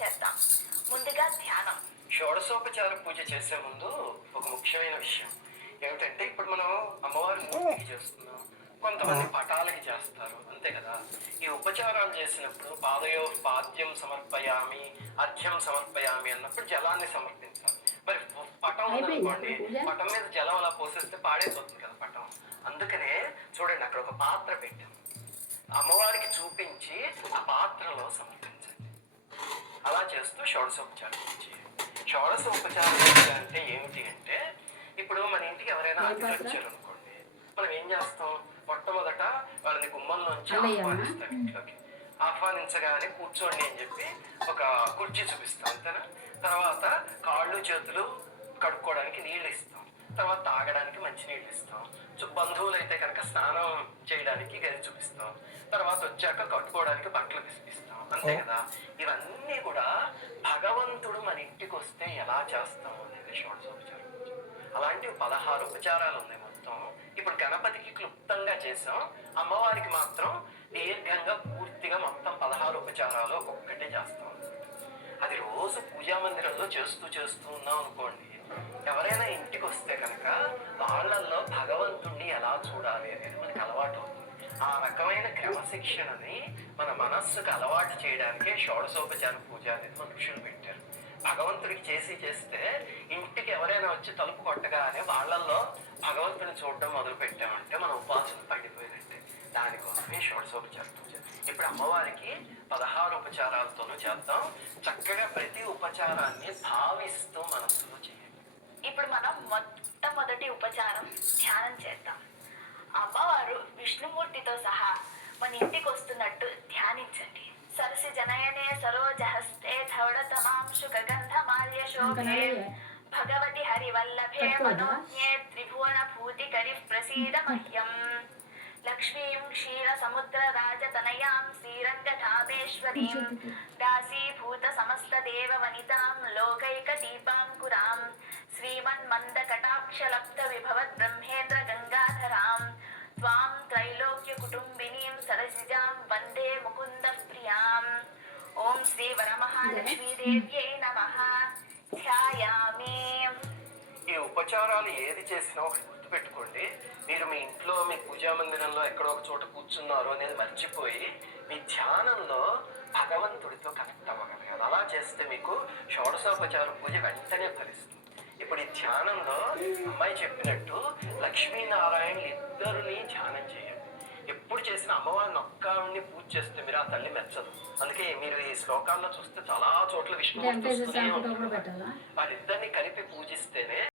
చేద్దాం. ముందుగా ధ్యానం. షోడశోపచార పూజ చేసే ముందు ఒక ముఖ్యమైన విషయం ఏమిటంటే, ఇప్పుడు మనం అమ్మవారి మూర్తికి చేస్తున్నాం, కొంతమంది పటాలకి చేస్తారు, అంతే కదా. ఈ ఉపచారాలు చేసినప్పుడు పాద్యం సమర్పయామి, అర్ఘ్యం సమర్పయామి అన్నప్పుడు జలాన్ని సమర్పించాలి. మరి పటం ఉందనుకోండి, పటం మీద జలం అలా పోసేస్తే పాడైపోతుంది కదా పటం. అందుకనే చూడండి, అక్కడ ఒక పాత్ర పెట్టాం, అమ్మవారికి చూపించి ఆ పాత్రలో సమర్పించండి. అలా చేస్తూ షోడశోపచారం చేయాలి. షోడశోపచారం అంటే ఏమిటి అంటే, ఇప్పుడు మన ఇంటికి ఎవరైనా అతిథి వచ్చారు అనుకోండి, మనం ఏం చేస్తాం, మొట్టమొదట వాళ్ళని గుమ్మంలోంచి ఆహ్వానిస్తాం ఇంట్లోకి. ఆహ్వానించగానే కూర్చోండి అని చెప్పి ఒక కుర్చీ చూపిస్తాం, అంతేనా. తర్వాత కాళ్ళు చేతులు కడుక్కోవడానికి నీళ్ళు ఇస్తాం, తర్వాత తాగడానికి మంచినీళ్ళు ఇస్తాం, బంధువులు అయితే కనుక స్నానం చేయడానికి గది చూపిస్తాం, తర్వాత వచ్చాక కట్టుకోవడానికి బట్టలు ఇస్తాం, అంతే కదా. ఇవన్నీ కూడా భగవంతుడు మన ఇంటికి వస్తే ఎలా చేస్తాం అనేది షోడశోపచారం. అలాంటి 16 ఉపచారాలు ఉన్నాయి మొత్తం. ఇప్పుడు గణపతికి క్లుప్తంగా చేసాం, అమ్మవారికి మాత్రం దీర్ఘంగా పూర్తిగా మొత్తం 16 ఉపచారాలు ఒక్కొక్కటే చేస్తాం. అది రోజు పూజా మందిరంలో చేస్తూ ఉన్నాం అనుకోండి, ఎవరైనా ఇంటికి వస్తే కనుక వాళ్ళల్లో భగవంతుణ్ణి ఎలా చూడాలి అనేది మనకి అలవాటు అవుతుంది. ఆ రకమైన క్రమశిక్షణని మన మనస్సుకు అలవాటు చేయడానికే షోడశోపచార పూజ అనేది మన ఋషులు పెట్టారు. భగవంతుడికి చేస్తే ఇంటికి ఎవరైనా వచ్చి తలుపు కొట్టగానే వాళ్ళల్లో భగవంతుని చూడడం మొదలు పెట్టామంటే మన ఉపాసన పడిపోయినట్టే. దానికోసమే షోడశోపచార పూజ. ఇప్పుడు అమ్మవారికి 16 ఉపచారాలతోనూ చేద్దాం. చక్కగా ప్రతి ఉపచారాన్ని భావిస్తూ మనస్సులో చేయాలి. ఇప్పుడు మనం మొట్టమొదటి ఉపచారం ధ్యానం చేద్దాం. అమ్మవారు విష్ణుమూర్తితో సహా మన ఇంటికి వస్తున్నట్టు ధ్యానించండి. సరసి జనయనే సరోజహస్తే ధౌడతమాంశుగంధమాల్య శోభే భగవతి హరివల్లభే మనోజ్ఞే త్రిభువన భూతికరి ప్రసీద మహ్యం. లక్ష్మీం క్షీర సముద్ర రాజతనయాం శ్రీరంగధామేశ్వరీం దాసీభూత సమస్త దేవ వనితాం లోకైక దీపాంకురాం శ్రీమన్మంద కటాక్షలబ్ధ విభవత్ బ్రహ్మేంద్ర గంగాధరాం త్వాం త్రైలోక్య కుటుంబినీం సరసిజాం వందే ముకుంద ప్రియాం. ఓం శ్రీ వరమహాలక్ష్మీదేవ్యై నమః. ధ్యాయామి. ఈ ఉపచారాలు ఏది చేసినా ఒకటి గుర్తుపెట్టుకోండి, మీరు మీ ఇంట్లో మీ పూజా మందిరంలో ఎక్కడో ఒక చోట కూర్చున్నారు అనేది మర్చిపోయి మీ ధ్యానంలో భగవంతుడితో కనెక్ట్ అవ్వగలగాలి. అలా చేస్తే మీకు షోడశోపచార పూజ వెంటనే ఫలిస్తుంది. ఇప్పుడు ఈ ధ్యానంలో అమ్మాయి చెప్పినట్టు లక్ష్మీనారాయణులు ఇద్దరిని ధ్యానం చేయండి. ఎప్పుడు చేసిన అమ్మవారిని ఒక్కడిని పూజ చేస్తే మీరు ఆ తల్లి మెచ్చదు. అందుకే మీరు ఈ శ్లోకాల్లో చూస్తే చాలా చోట్ల విష్ణుమూర్తి వాళ్ళిద్దరిని కలిపి పూజిస్తేనే